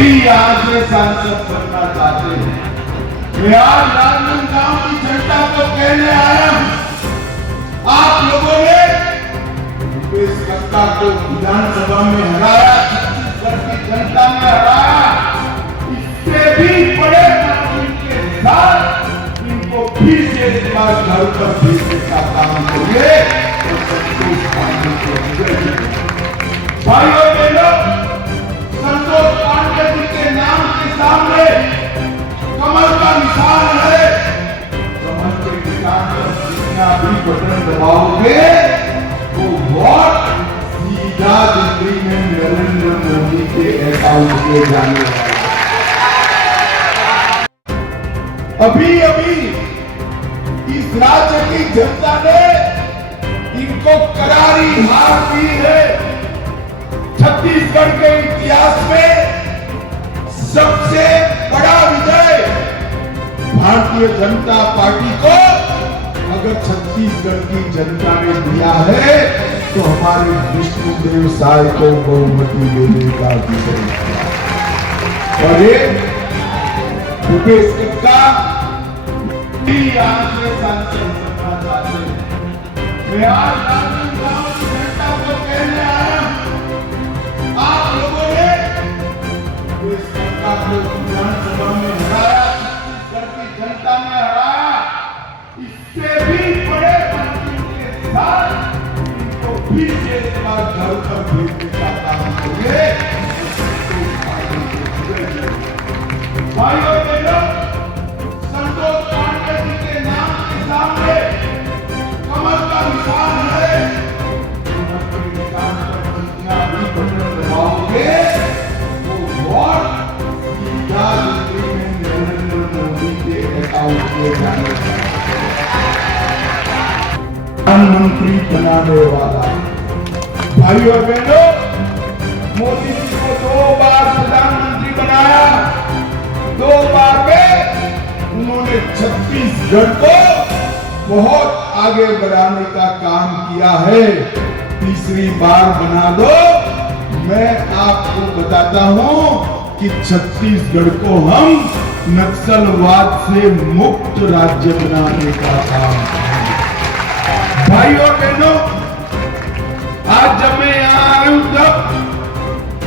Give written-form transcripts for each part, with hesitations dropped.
आज से सांसद बनना चाहते हैं। मैं आज राजनांदगांव की जनता को कहने आया हूं, आप लोगों ने भूपेश कक्का को विधानसभा में हराया, छत्तीसगढ़ की जनता ने हराया। इससे भी बड़े मार्जिन के साथ इनको फिर से एक बार घर पर भेजने का काम करेंगे। भाइयों बहनों, संतोष पांडे जी के नाम के सामने कमल का निशान है। कमल के निशान पर जितना भी बटन दबाओगे वो वोट सीधा दिल्ली में नरेंद्र मोदी के अकाउंट में जाने वाला है। अभी अभी इस राज्य की जनता ने इनको करारी हार दी है। छत्तीसगढ़ के इतिहास में सबसे बड़ा विजय भारतीय जनता पार्टी को अगर छत्तीसगढ़ की जनता ने दिया है तो हमारे विष्णुदेव साय को बहुमती देने का विजय। और ये भूपेश कक्का आज से सांसद बनना चाहते हैं। मैं आज राजनांदगांव की जनता को कहने आया हूं, आप लोगों ने भूपेश कक्का को विधानसभा में हराया, छत्तीसगढ़ की जनता ने हराया। इससे भी बड़े मार्जिन के साथ इनको फिर से एक बार घर पर भेजने का काम करेंगे। भाइयों बहनों, संतोष पांडे जी के नाम के सामने कमल का निशान है। कमल के निशान पर जितना भी बटन दबाओगे वो वोट सीधा दिल्ली में नरेंद्र मोदी के अकाउंट में जाने वाला प्रधानमंत्री बनाने वाला। भाइयों बहनों, मोदी जी को 2 बार प्रधानमंत्री बनाया। 2 बार में उन्होंने छत्तीसगढ़ को बहुत आगे बढ़ाने का काम किया है। तीसरी बार बना दो, मैं आपको बताता हूं कि छत्तीसगढ़ को हम नक्सलवाद से मुक्त राज्य बनाने का काम करेंगे। भाइयों बहनों, आज जब मैं यहां आया हूं तब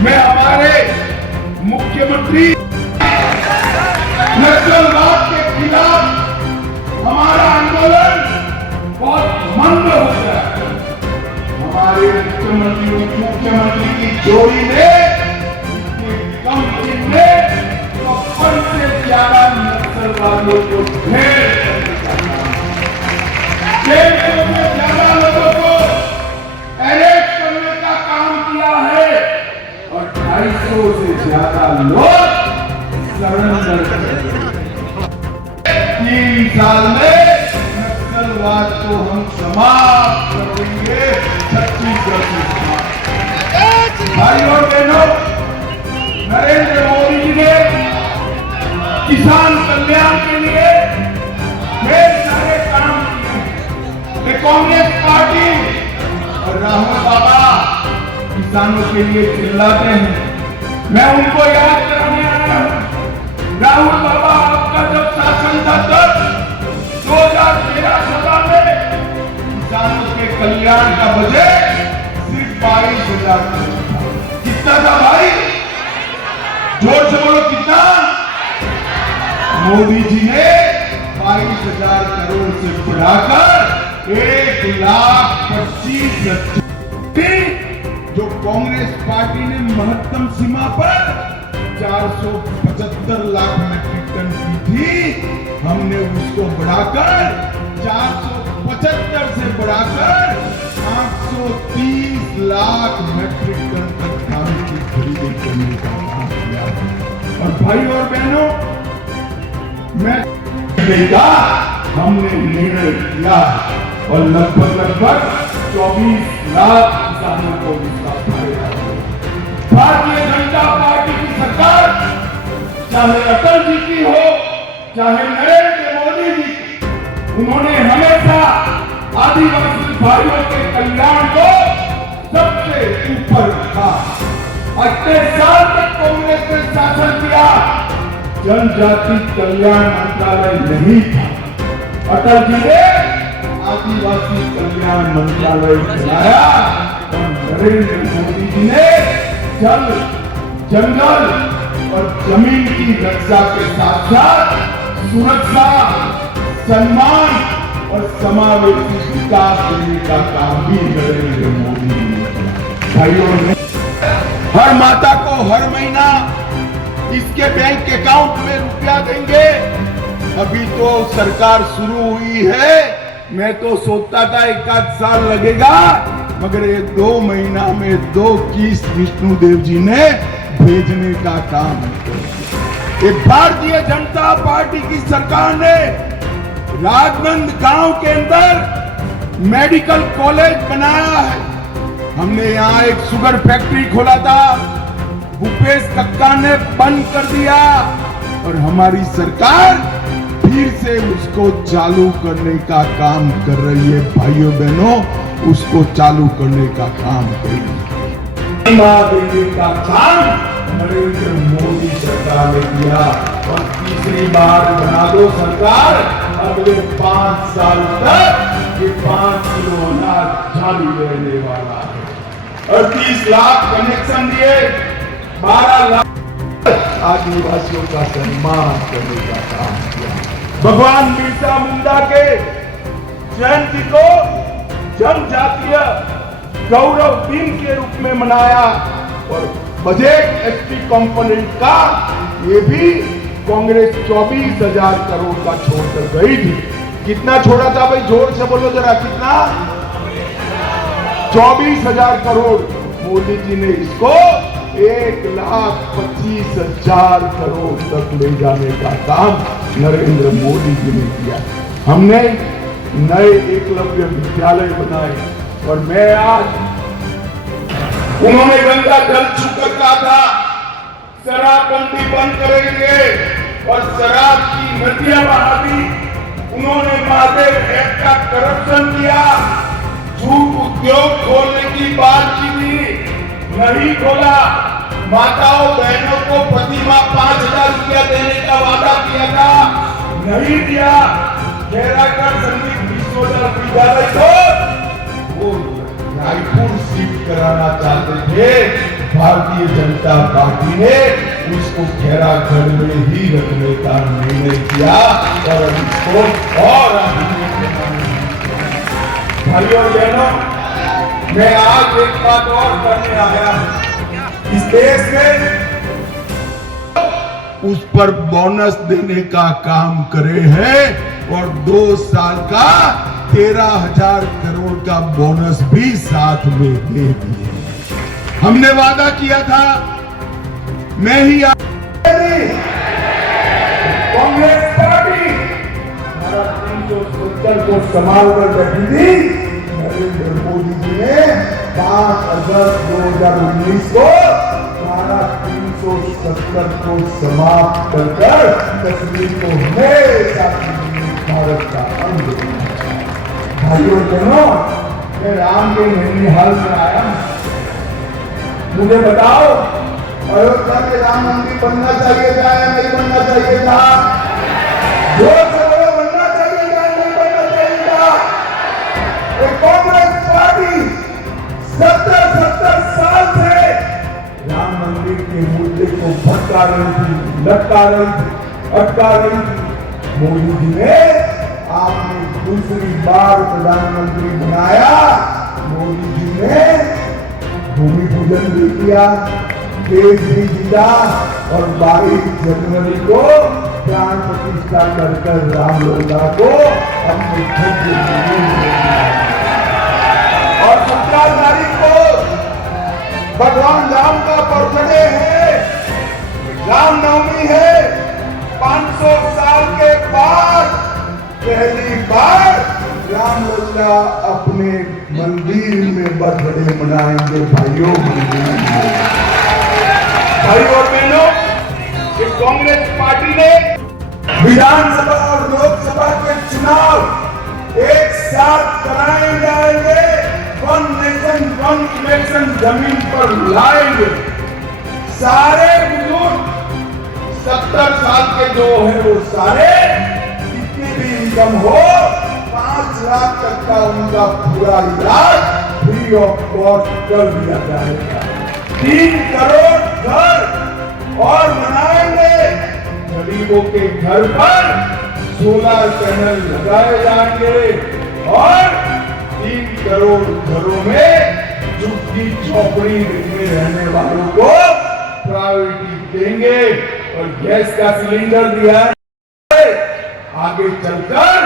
मैं हमारे मुख्यमंत्री नक्सलवाद के खिलाफ हमारा आंदोलन बहुत मंद हो गया। हमारे मुख्यमंत्री की जोड़ी ने इतने कम दिन में 50 से ज्यादा नक्सलवादियों को ढेर करने का काम, 150 से ज्यादा लोगों को अरेस्ट करने का काम किया है और 250 से ज्यादा लोग सरेंडर कर। 3 साल में नक्सलवाद को हम समाप्त करेंगे, छत्तीसगढ़ से समाप्त। भाइयों बहनों, नरेंद्र मोदी जी ने किसान कल्याण के लिए ढेर सारे काम किए। कांग्रेस पार्टी और राहुल बाबा किसानों के लिए चिल्लाते हैं। मैं उनको याद कराने आया हूं, राहुल बाबा आपका जब शासन था तब 2013-14 में किसानों के कल्याण का बजट सिर्फ 22,000 करोड़ था। कितना था भाई? जोर से बोलो, कितना? मोदी जी ने 22,000 करोड़ से बढ़ाकर 1,25,00,000 जो कांग्रेस पार्टी ने महत्तम सीमा पर 475 लाख मेट्रिक टन की थी, हमने उसको बढ़ाकर 475 से बढ़ाकर 830 लाख मेट्रिक टन तक धान की खरीदी करने का काम किया। और भाई और बहनों, मैं देगा हमने निर्णय किया और लगभग 24 लाख किसानों को इसका फायदा। भारतीय जनता पार्टी की सरकार, चाहे अटल जी की हो चाहे नरेंद्र मोदी जी की, उन्होंने हमेशा आदिवासी भाइयों के कल्याण को सबसे ऊपर रखा। 28 साल तक कांग्रेस ने शासन किया, जनजाति कल्याण मंत्रालय नहीं था। अटल जी ने आदिवासी कल्याण मंत्रालय बनाया और नरेंद्र मोदी जी ने जल, जंगल और जमीन की रक्षा के साथ साथ सुरक्षा, सम्मान और समावेशी विकास देने का काम भी नरेंद्र मोदी जी ने किया। भाइयों, हर माता को हर महीना इसके बैंक अकाउंट में रुपया देंगे। अभी तो सरकार शुरू हुई है, मैं तो सोचता था 1 साल लगेगा, मगर ये 2 महीना में 2 किस्त विष्णुदेव जी ने भेजने का काम किया। भारतीय जनता पार्टी की सरकार ने राजनंद गांव के अंदर मेडिकल कॉलेज बनाया है। हमने यहाँ एक शुगर फैक्ट्री खोला था, भूपेश कक्का ने बंद कर दिया और हमारी सरकार फिर से उसको चालू करने का काम कर रही है। भाइयों बहनों, उसको चालू करने का काम कर रही है। देने का काम नरेंद्र मोदी सरकार ने किया और तीसरी बार बना दो सरकार, अगले 5 साल तक ये 5 किलो अनाज जारी रहने वाला है। 38 लाख कनेक्शन दिए, 12 लाख आदिवासियों का सम्मान करने का काम किया। भगवान बिरसा मुंडा के जयंती को जनजातीय गौरव दिन के रूप में मनाया और बजट एसटी कंपोनेंट का ये भी कांग्रेस 24,000 करोड़ का छोड़कर गई थी। कितना छोड़ा था भाई, जोर से बोलो जरा, कितना? 24,000 करोड़। मोदी जी ने इसको 1,25,000 करोड़ तक ले जाने का काम नरेंद्र मोदी जी ने किया। हमने नए एकलव्य विद्यालय बनाए और मैं आज, उन्होंने गंगा जल छूकर कहा था शराबबंदी बंद करेंगे और शराब की नदियां बहा दी। उन्होंने महादेव एक्ट का करप्शन किया, झूठ उद्योग खोलने की बात की थी, नहीं खोला। माताओं बहनों को प्रति माह 5,000 रुपया देने का वादा किया था, नहीं दिया। खैरागढ़ संगीत विश्वविद्यालय को वो रायपुर शिफ्ट कराना चाहते थे, भारतीय जनता पार्टी ने उसको खैरागढ़ में ही रखने का निर्णय किया और इसको और भाइयों बहनों, मैं आज एक बात और करने आया हूं। इस देश में उस पर बोनस देने का काम करे हैं और 2 साल का 13,000 करोड़ का बोनस भी साथ में दे दिए। हमने वादा किया था, मैं ही कांग्रेस पार्टी 370 को संभाल कर बैठी थी। नरेंद्र मोदी जी ने 5 अगस्त 2019 को 370 को समाप्त कर कश्मीर को हमेशा भारत का अंग। भाइयों बहनों, मैं राम के नैनीहाल में आया। मुझे बताओ, अयोध्या में राम मंदिर बनना चाहिए था या नहीं बनना चाहिए था? जोर से बोलो, बनना चाहिए था या नहीं बनना चाहिए था? कांग्रेस पार्टी 70 साल से राम मंदिर के मुद्दे को भटका रही थी, लटका रही थी, अटका रही थी। मोदी जी ने आपने दूसरी बार प्रधानमंत्री बनाया, मोदी जी ने भूमि पूजन भी किया, केस भी जीता और 22 जनवरी को प्राण प्रतिष्ठा कर रामलला को अपने और 17 तारीख को भगवान राम का बर्थडे है, रामनवमी है। 500 साल के बाद पहली बार रामलला अपने मंदिर में बर्थडे मनाएंगे। भाइयों और बहनों, कांग्रेस पार्टी ने विधानसभा और लोकसभा के चुनाव एक साथ कराए जाएंगे, वन नेशन वन इलेक्शन जमीन पर लाएंगे। सारे बुजुर्ग जो है वो सारे कितनी भी इनकम हो 5 लाख तक का उनका पूरा इलाज फ्री ऑफ कॉस्ट कर दिया जाएगा। 3 करोड़ घर और बनाएंगे। गरीबों के घर पर सोलर पैनल लगाए जाएंगे और 3 करोड़ घरों में झुग्गी झोपड़ी में रहने वालों को प्रायोरिटी देंगे और गैस का सिलेंडर दिया है। आगे चलकर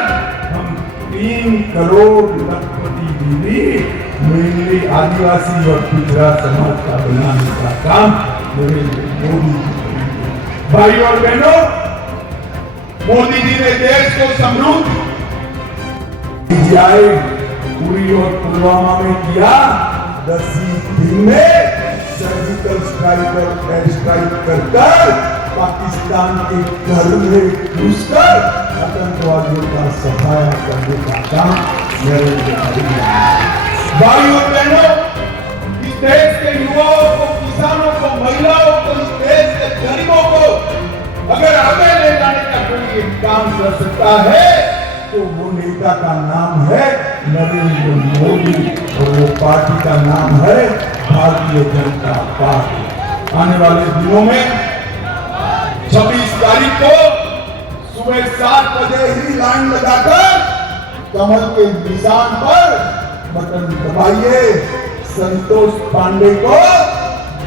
हम 3 करोड़ लखपति दीदी मेनली आदिवासी और पिछड़ा समाज का बनाने का काम नरेंद्र मोदी जी करेंगे। भाई और बहनों, मोदी जी ने देश को समृद्ध आए उरी और पुलवामा में किया 10 दिन में सर्जिकल स्ट्राइक और एयर स्ट्राइक कर पाकिस्तान के घर में घुसकर आतंकवादियों का सफाया करने का काम नरेंद्र मोदी ने। भाई और बहनों, इस देश के युवाओं को, किसानों को, महिलाओं को, इस देश के गरीबों को अगर आगे ले जाने का कोई काम कर सकता है तो वो नेता का नाम है नरेंद्र मोदी और वो पार्टी का नाम है भारतीय जनता पार्टी। आने वाले दिनों में 26 तारीख को सुबह 7 बजे ही लाइन लगाकर कमल के निशान पर बटन दबाइए। संतोष पांडे को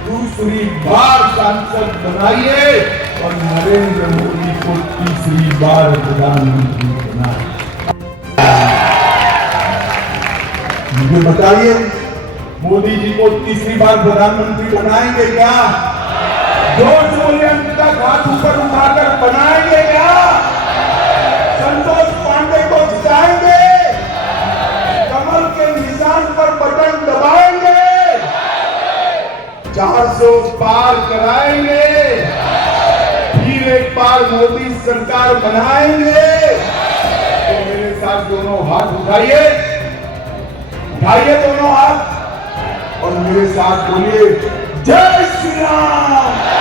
दूसरी बार सांसद बनाइए और नरेंद्र मोदी को तीसरी बार प्रधानमंत्री बनाइए। मुझे बताइए, मोदी जी को तीसरी बार प्रधानमंत्री बनाएंगे क्या? जोर से बोलिए, अंकिता, हाथ ऊपर उठाकर बनाएंगे क्या? संतोष पांडे को जिताएंगे? कमल के निशान पर बटन दबाएंगे? 400 पार कराएंगे? फिर एक बार मोदी सरकार बनाएंगे? तो मेरे साथ दोनों हाथ उठाइए, उठाइए दोनों हाथ और मेरे साथ बोलिए, जय श्री राम।